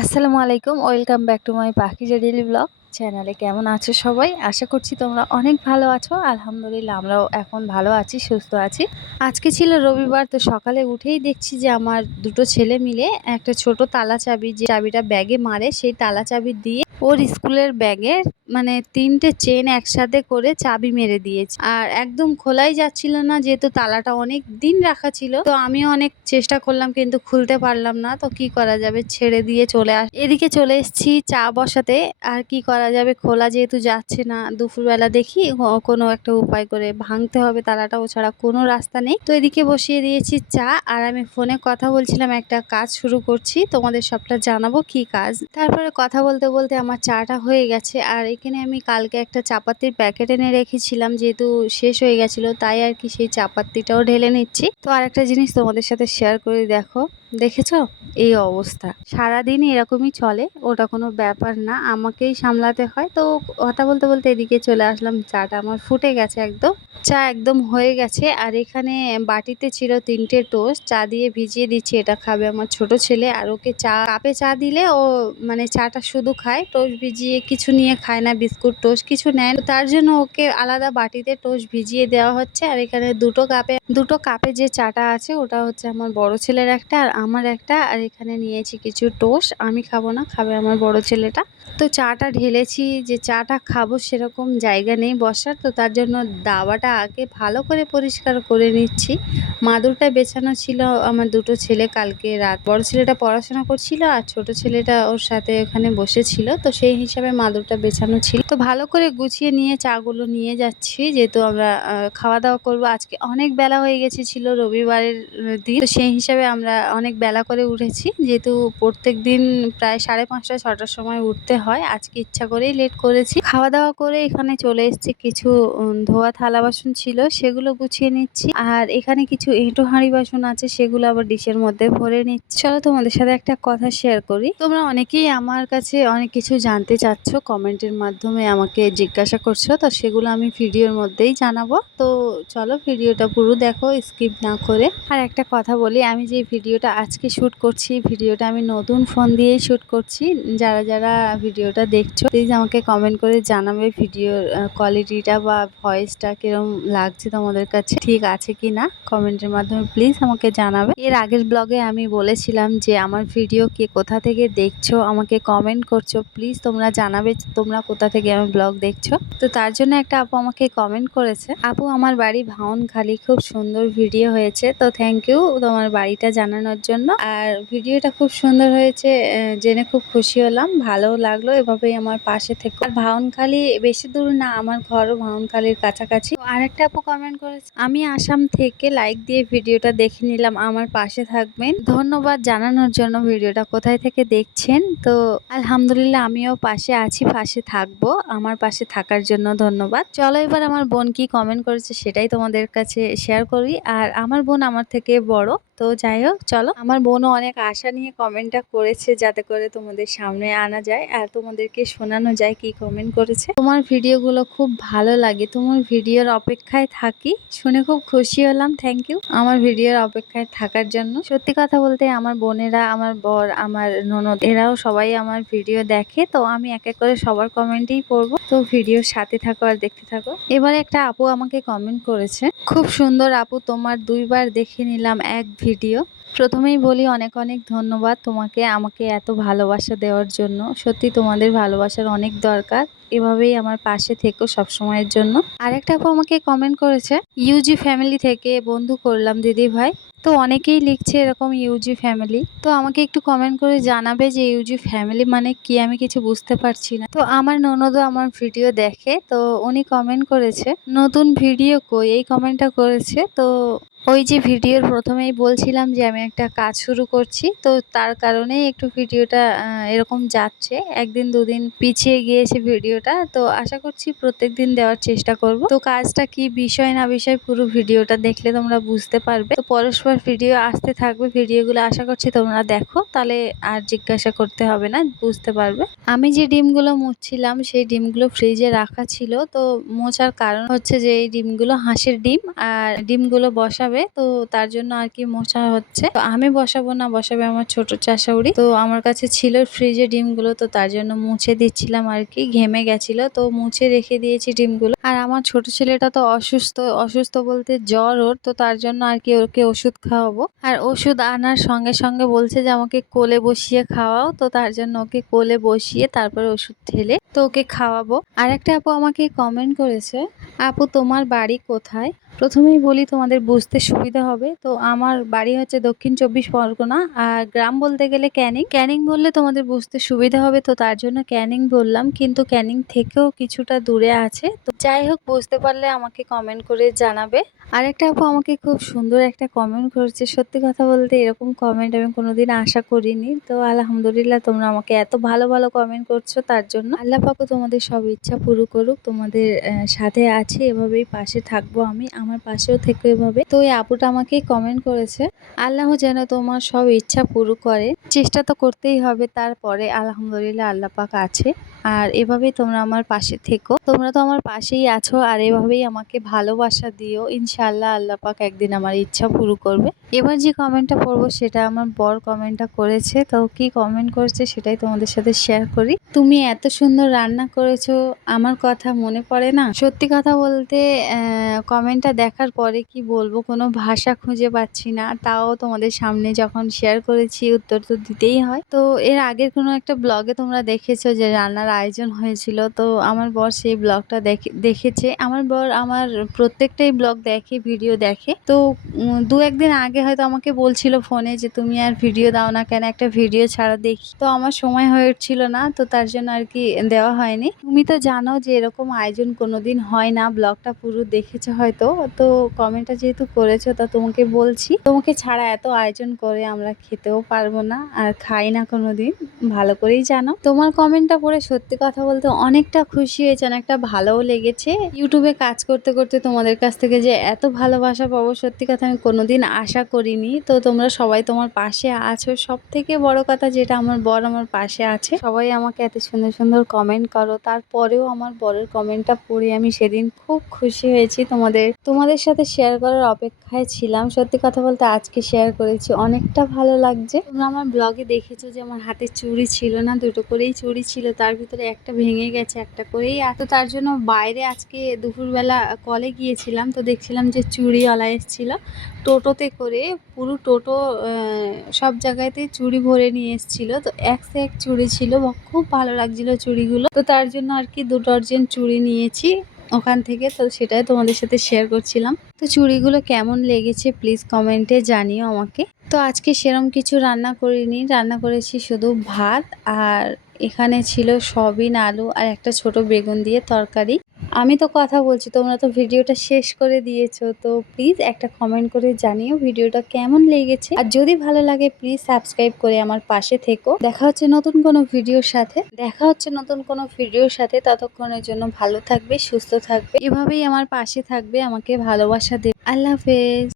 আসসালামু আলাইকুম, welcome back to my Pakiza daily blog চ্যানেলে। কেমন আছো সবাই? আশা করছি তোমরা অনেক ভালো আছো। আলহামদুলিল্লাহ আমরাও এখন ভালো আছি, সুস্থ আছি। আজকে ছিল রবিবার, তো সকালে উঠেই দেখছি যে আমার দুটো ছেলে মিলে একটা ছোট তালা চাবি, যে চাবিটা ব্যাগে মারে, সেই তালা চাবি দিয়ে ওর স্কুলের ব্যাগে মানে 3টে চেন একসাথে করে চাবি মেরে দিয়েছে। আর একদম খোলাই যাচ্ছিল না, যেহেতু তালাটা অনেক দিন রাখা ছিল। তো আমিও অনেক চেষ্টা করলাম কিন্তু খুলতে পারলাম না। তো কি করা যাবে, ছেড়ে দিয়ে এদিকে চলে এসেছি চা বসাতে। আর কি করা যাবে, খোলা যেহেতু যাচ্ছে না, দুপুরবেলা দেখি কোনো একটা উপায় করে ভাঙতে হবে তালাটা, ও ছাড়া কোনো রাস্তা নেই। তো এদিকে বসিয়ে দিয়েছি চা, আর আমি ফোনে কথা বলছিলাম, একটা কাজ শুরু করছি, তোমাদের সবটা জানাবো কি কাজ। তারপরে কথা বলতে বলতে আমার চাটা হয়ে গেছে। আর এখানে আমি কালকে একটা চাপাতির প্যাকেট এনে রেখেছিলাম, যেহেতু শেষ হয়ে গেছিল, তাই আর কি সেই চাপাতিটাও ঢেলে নিচ্ছি। তো আরেকটা জিনিস তোমাদের সাথে শেয়ার করে দেখো, দেখেছো এই অবস্থা, সারাদিনই এরকমই চলে, ওটা কোনো ব্যাপার না, আমাকেই সামলাতে হয়। তো কথা বলতে বলতে এদিকে চলে আসলাম, চাটা আমার ফুটে গেছে একদম, চা একদম হয়ে গেছে। আর এখানে বাটিতে ছিল 3টে টোস্ট, চা দিয়ে ভিজিয়ে দিচ্ছি, এটা খাবে আমার ছোট ছেলে। আর ওকে কাপে চা দিলে ও মানে চাটা শুধু খায়, টোস্ট ভিজিয়ে কিছু নিয়ে খায় না, বিস্কুট টোস্ট কিছু নেয় না। তার জন্য ওকে আলাদা বাটিতে টোস্ট ভিজিয়ে দেওয়া হচ্ছে। আর এখানে দুটো কাপে যে চাটা আছে, ওটা হচ্ছে আমার বড় ছেলের একটা আর আমার একটা। আর এখানে নিয়েছি কিছু টোস্ট, আমি খাবো না, খাবে আমার বড় ছেলেটা। তো চাটা ঢেলেছি, যে চাটা খাবো সেরকম জায়গা নেই বসার, তো তার জন্য দাওয়াটা আগে ভালো করে পরিষ্কার করে নিচ্ছি। মাদুরটা বেছানো ছিল আমার দুটো ছেলে কালকে রাত, বড় ছেলেটা পড়াশোনা করছিল আর ছোট ছেলেটা ওর সাথে ওখানে বসেছিল, তো সেই হিসাবে মাদুরটা বেছানো ছিল। তো ভালো করে গুছিয়ে নিয়ে চাগুলো নিয়ে যাচ্ছি, যেহেতু আমরা খাওয়া দাওয়া করবো। আজকে অনেক বেলা হয়ে গেছে, ছিল রবিবারের দিন, তো সেই হিসাবে আমরা অনেক বেলা করে উঠেছি, যেহেতু প্রত্যেক দিন প্রায় 5:30 6টার সময় উঠতে হয়। আজকে ইচ্ছা করেই লেট করেছি। খাওয়া দাওয়া করে এখানে চলে এসেছি, কিছু ধোয়া থালা বাসন ছিল সেগুলো গুছিয়ে নিচ্ছি। আর এখানে কিছু এঁটো হাঁড়ি বাসন আছে, সেগুলো আবার ডিশের মধ্যে ভরে নিচ্ছি। চলো তোমাদের সাথে একটা কথা শেয়ার করি। তোমরা অনেকেই আমার কাছে অনেক কিছু জানতে চাচ্ছ, কমেন্টের মাধ্যমে আমাকে জিজ্ঞাসা করছো, তো সেগুলো আমি ভিডিওর মধ্যেই জানাবো। তো চলো ভিডিওটা পুরো দেখো, স্কিপ না করে। আর একটা কথা বলি, আমি যে ভিডিওটা আজকে শ্যুট করছি, ভিডিওটা আমি নতুন ফোন দিয়েই শ্যুট করছি। যারা যারা ভিডিওটা দেখছো প্লিজ আমাকে কমেন্ট করে জানাবে ভিডিওর কোয়ালিটিটা বা ভয়েসটা কিরকম লাগছে তোমাদের কাছে, ঠিক আছে কি না, কমেন্টের মাধ্যমে প্লিজ আমাকে জানাবে। এর আগের ব্লগে আমি বলেছিলাম যে আমার ভিডিও কে কোথা থেকে দেখছো, আমাকে কমেন্ট করছো, প্লিজ তোমরা জানাবে তোমরা কোথা থেকে আমার ব্লগ দেখছো। তো তার জন্য একটা আপু আমাকে কমেন্ট করেছে, আপু আমার বাড়ি ভাউনখালী, খুব সুন্দর ভিডিও হয়েছে। তো থ্যাংক ইউ তোমার বাড়িটা জানানোর জন্য। আর ভিডিওটা খুব সুন্দর হয়েছে জেনে খুব খুশি হলাম, ভালো লাগলো। এভাবেই আমার পাশে থেকো। আর ভাউনখালী বেশি দূর না, আমার ঘরও ভাউনখালীর কাছাকাছি। আরেকটা আপু কমেন্ট করেছে, আমি আসাম থেকে লাইক দিয়ে ভিডিওটা দেখে নিলাম, আমার পাশে থাকবেন। ধন্যবাদ জানানোর জন্য, ভিডিওটা কোথায় থেকে দেখছেন। তো আলহামদুলিল্লাহ আমিও পাশে আছি, পাশে থাকবো, আমার পাশে থাকার জন্য ধন্যবাদ। চলো এবার আমার বোন কি কমেন্ট করেছে সেটাই তোমাদের কাছে শেয়ার করি। আর আমার বোন আমার থেকে বড়, তো যাই হোক চলো। আমার বোনও অনেক আশা নিয়ে কমেন্টটা করেছে, যাতে করে তোমাদের সামনে আনা যায় আর তোমাদেরকে শোনানো যায় কি কমেন্ট করেছে। তোমার ভিডিওগুলো খুব ভালো লাগে, তোমার ভিডিওর অপেক্ষায় থাকি, শুনে খুব খুশি হলাম, থ্যাংক ইউ আমার ভিডিওর অপেক্ষায় থাকার জন্য। সত্যি কথা বলতে আমার বোনেরা, আমার বর, আমার ননদ, এরাও সবাই আমার ভিডিও দেখে। তো আমি এক এক করে সবার কমেন্টেই পড়বো, তো ভিডিওর সাথে থাকো আর দেখতে থাকো। এবারে একটা আপু আমাকে কমেন্ট করেছে, খুব সুন্দর আপু, তোমার 2বার দেখে নিলাম এক ভিডিও। প্রথমেই বলি অনেক অনেক ধন্যবাদ তোমাকে, আমাকে এত ভালোবাসা দেওয়ার জন্য। সত্যি তোমাদের ভালোবাসার অনেক দরকার, এভাবেই আমার পাশে থেকো সবসময়ের জন্য। আরেকটা আপু আমাকে কমেন্ট করেছে, ইউজি ফ্যামিলি থেকে বন্ধু করলাম দিদি ভাই। তো অনেকেই লিখছে এরকম ইউজি ফ্যামিলি, তো আমাকে একটু কমেন্ট করে জানাবে যে ইউজি ফ্যামিলি মানে কি, আমি কিছু বুঝতে পারছি না। তো আমার ননদও আমার ভিডিও দেখে, তো উনি কমেন্ট করেছে, নতুন ভিডিও কই, এই কমেন্টটা করেছে। তো ওই যে ভিডিওর প্রথমেই বলছিলাম যে আমি একটা কাজ শুরু করছি, তো তার কারণেই একটু ভিডিওটা এরকম যাচ্ছে, একদিন দুদিন পিছিয়ে গিয়েছে ভিডিওটা। তো আশা করছি প্রত্যেকদিন দেওয়ার চেষ্টা করব। তো কাজটা কি বিষয় না বিষয় পুরো ভিডিওটা দেখলে তোমরা বুঝতে পারবে। তো পরস্পর ভিডিও আসতে থাকবে, ভিডিওগুলো আশা করছি তোমরা দেখো, তাহলে আর জিজ্ঞাসা করতে হবে না, বুঝতে পারবে। আমি যে ডিমগুলো মুছছিলাম সেই ডিমগুলো ফ্রিজে রাখা ছিল, তো মোছার কারণ হচ্ছে যে এই ডিমগুলো হাঁসের ডিম, আর ডিমগুলো বসাবে বসাবে, তো তার জন্য আর কি মোছা হচ্ছে। তো আমি বসাবো না, বসাবে আমার ছোট চাশাউরি। তো আমার কাছে ছিল ফ্রিজে ডিমগুলো, তো তার জন্য মুছে দিচ্ছিলাম আর কি, ঘেমে গেছিল তো মুছে রেখে দিয়েছি ডিমগুলো। আর আমার ছোট ছেলেটা তো অসুস্থ, অসুস্থ বলতে জ্বর ওর, তো তার জন্য আর কি ওকে ওষুধ খাওয়াবো। আর ওষুধ আনার সঙ্গে সঙ্গে বলছে যে আমাকে কোলে বসিয়ে খাওয়াও, তো তার জন্য ওকে কোলে বসিয়ে তারপরে ওষুধ ঢেলে তো ওকে খাওয়াবো। আর একটা আপু আমাকে কমেন্ট করেছে, আপু তোমার বাড়ি কোথায়? প্রথমেই বলি তোমাদের বুঝতে সুবিধা হবে, তো আমার বাড়ি হচ্ছে দক্ষিণ 24 পরগনা, আর গ্রাম বলতে গেলে ক্যানিং। ক্যানিং বললে তোমাদের বুঝতে সুবিধা হবে, তো তার জন্য ক্যানিং বললাম, কিন্তু ক্যানিং থেকেও কিছুটা দূরে আছে। তো যাই হোক, বুঝতে পারলে আমাকে কমেন্ট করে জানাবে। আরেকটা আপু আমাকে খুব সুন্দর একটা কমেন্ট করেছে, সত্যি কথা বলতে এরকম কমেন্ট আমি কোনোদিন আশা করিনি। তো আলহামদুলিল্লাহ, তোমরা আমাকে এত ভালো ভালো কমেন্ট করছো, তার জন্য আল্লাহ পাক তোমাদের সব ইচ্ছা পুরো করুক। তোমাদের সাথে আছে, এভাবেই পাশে থাকবো আমি, আমার পাশেও থেকে এভাবে। তো এই আপুটা আমাকে কমেন্ট করেছে, আল্লাহ যেন তোমার সব ইচ্ছা পুরো করে, চেষ্টা তো করতেই হবে। তারপরে আলহামদুলিল্লাহ আল্লাহ পাক আছে, আর এভাবেই তোমরা আমার পাশে থেকো। তোমরা তো আমার পাশেই আছো, আর এভাবেই আমাকে ভালোবাসা দিও। ইনশাআল্লাহ আল্লাহ পাক একদিন আমার ইচ্ছা পুরো করবে। এবার যে কমেন্টটা পড়বো সেটা আমার বর কমেন্টটা করেছে। তো কি কমেন্ট করেছে সেটাই তোমাদের সাথে শেয়ার করি। তুমি এত সুন্দর রান্না করেছো, আমার কথা মনে পড়ে না? সত্যি কথা বলতে কমেন্টটা দেখার পরে কি বলবো, কোনো ভাষা খুঁজে পাচ্ছি না। তাও তোমাদের সামনে যখন শেয়ার করেছি, উত্তর তো দিতেই হয়। তো এর আগের কোনো একটা ব্লগে তোমরা দেখেছো যে রান্নার আয়োজন হয়েছিল, তো আমার বর সেই ব্লগটা দেখেছে। আমার বর আমার প্রত্যেকটাই ব্লগ দেখে, ভিডিও দেখে। তো দু একদিন আগে হয়তো আমাকে বলছিল ফোনে যে তুমি আর ভিডিও দাও না কেন, একটা ভিডিও ছাড়া দেখি। তো আমার সময় হয়ে উঠছিল না, তো তার জন্য আর কি দেওয়া হয়নি। তুমি তো জানো যে এরকম আয়োজন কোনোদিন হয় না, ব্লগটা পুরো দেখেছো হয়তো। তো কমেন্টটা যেহেতু করেছো, তা তোমাকে বলছি, তোমাকে ছাড়া এত আয়োজন করে আমরা খেতেও পারবো না, আর খাই না কোনোদিন, ভালো করেই জানো। তোমার কমেন্টটা পড়ে সত্যি কথা বলতে অনেকটা খুশি হয়েছে, অনেকটা ভালোও লেগেছে। ইউটিউবে কাজ করতে করতে তোমাদের কাছ থেকে যে এত ভালোবাসা পাবো, সত্যি কথা আমি কোনোদিন আশা করিনি। তো তোমরা সবাই তোমার পাশে আছো, সব থেকে বড় কথা যেটা আমার বর আমার পাশে আছে। সবাই আমাকে এত সুন্দর সুন্দর কমেন্ট করো, তারপরেও আমার বরের কমেন্টটা পড়ে আমি সেদিন খুব খুশি হয়েছি। তোমাদের সাথে শেয়ার করার অপেক্ষায় ছিলাম। সত্যি কথা বলতে আজকে শেয়ার করেছি, অনেকটা ভালো লাগছে। তোমরা আমার ব্লগে দেখেছো যে আমার হাতে চুড়ি ছিল না, দুটো করেই চুড়ি ছিল, তার ভিতরে একটা ভেঙে গেছে, একটা করেই। এত তার জন্য বাইরে আজকে দুপুরবেলা কলে গিয়েছিলাম, তো দেখছিলাম যে চুড়িওয়ালা এসেছিল টোটোতে করে, পুরো টোটো সব জায়গাতে চুড়ি ভরে নিয়ে এসেছিল। তো এক সে এক চুড়ি ছিল, খুব ভালো লাগছিল চুড়িগুলো। তো তার জন্য আর কি 2 ডজন চুড়ি নিয়েছি ওখান থেকে, তো সেটাই তোমাদের সাথে শেয়ার করছিলাম। তো চুড়িগুলো কেমন লেগেছে প্লিজ কমেন্টে জানিও আমাকে। তো আজকে সেরম কিছু রান্না করিনি, রান্না করেছি শুধু ভাত, আর এখানে ছিল সয়াবিন আলু আর একটা ছোট বেগুন দিয়ে তরকারি। আমি তো কথা বলছি, তোমরা তো ভিডিওটা শেষ করে দিয়েছো, তো প্লিজ একটা কমেন্ট করে জানিও ভিডিওটা কেমন লেগেছে। আর যদি ভালো লাগে প্লিজ সাবস্ক্রাইব করে আমার পাশে থেকো। দেখা হচ্ছে নতুন কোনো ভিডিওর সাথে। ততক্ষণের জন্য ভালো থাকবে, সুস্থ থাকবে, এভাবেই আমার পাশে থাকবে, আমাকে ভালোবাসা দেবে। আল্লাহ হাফেজ।